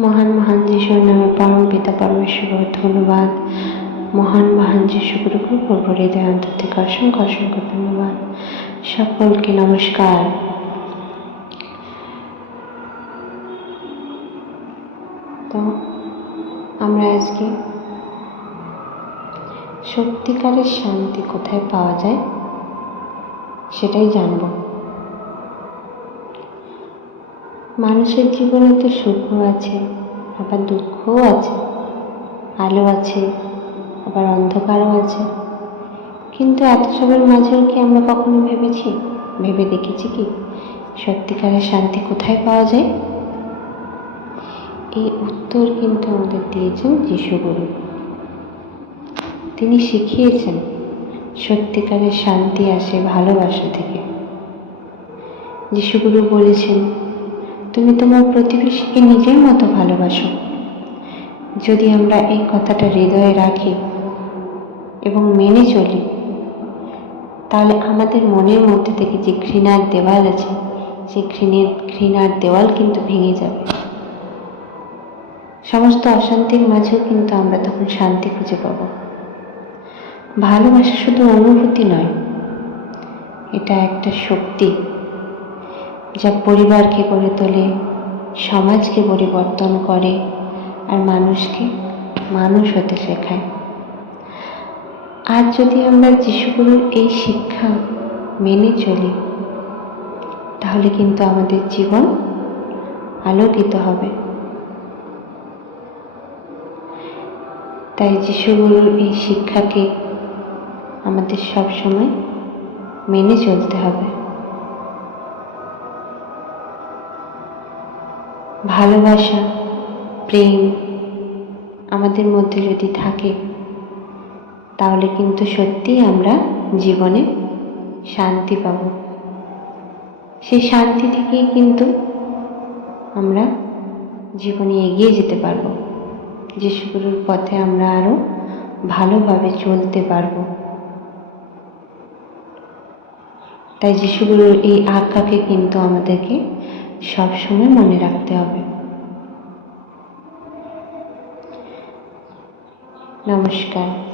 মহান মহান যিশুর নামে পরম পিতা পরমেশ্বর, ধন্যবাদ। মহান মহান যিশু গুরুকুল প্রভুর হৃদয় অন্তর থেকে অসংখ্য অসংখ্য ধন্যবাদ। সকলকে নমস্কার। তো আমরা আজকে সত্যিকারের শান্তি কোথায় পাওয়া যায় সেটাই জানব। মানুষের জীবনে তো সুখও আছে, আবার দুঃখও আছে, আলো আছে, আবার অন্ধকারও আছে। কিন্তু এত সবের মাঝেও কি আমরা কখনো ভেবেছি? ভেবে দেখেছি কি? সত্যিকারের শান্তি কোথায় পাওয়া যায়? এই উত্তর কিন্তু আমাদের দিয়েছেন যিশুগুরু। তিনি শিখিয়েছেন, সত্যিকারের শান্তি আসে ভালোবাসা থেকে। যিশুগুরু বলেছেন তুমি তোমার প্রতিবেশীকে নিজের মতো ভালোবাসো। যদি আমরা এই কথাটা হৃদয়ে রাখি এবং মেনে চলি, তাহলে আমাদের মনের মধ্যে থেকে যে ঘৃণার দেওয়াল আছে, সেই ঘৃণের, ঘৃণার দেওয়াল কিন্তু ভেঙে যাবে। সমস্ত অশান্তির মাঝেও কিন্তু আমরা তখন শান্তি খুঁজে পাব। ভালোবাসা শুধু অনুভূতি নয়, এটা একটা শক্তি। যা পরিবারকে গড়ে তোলে, সমাজকে পরিবর্তন করে আর মানুষকে মানুষ হতে শেখায়। আর যদি আমরা যিশুগুরুর এই শিক্ষা মেনে চলি, তাহলে কিন্তু আমাদের জীবন আলোকিত হবে। তাই যিশুগুরুর এই শিক্ষাকে আমাদের সবসময় মেনে চলতে হবে। ভালোবাসা, প্রেম আমাদের মধ্যে যদি থাকে, তাহলে কিন্তু সত্যিই আমরা জীবনে শান্তি পাব। সেই শান্তি থেকেই কিন্তু আমরা জীবনে এগিয়ে যেতে পারব। যিশুগুরুর পথে আমরা আরও ভালোভাবে চলতে পারব। তাই যিশুগুরুর এই আজ্ঞাকে কিন্তু আমাদেরকে সবসময় মনে রাখতে হবে। নমস্কার।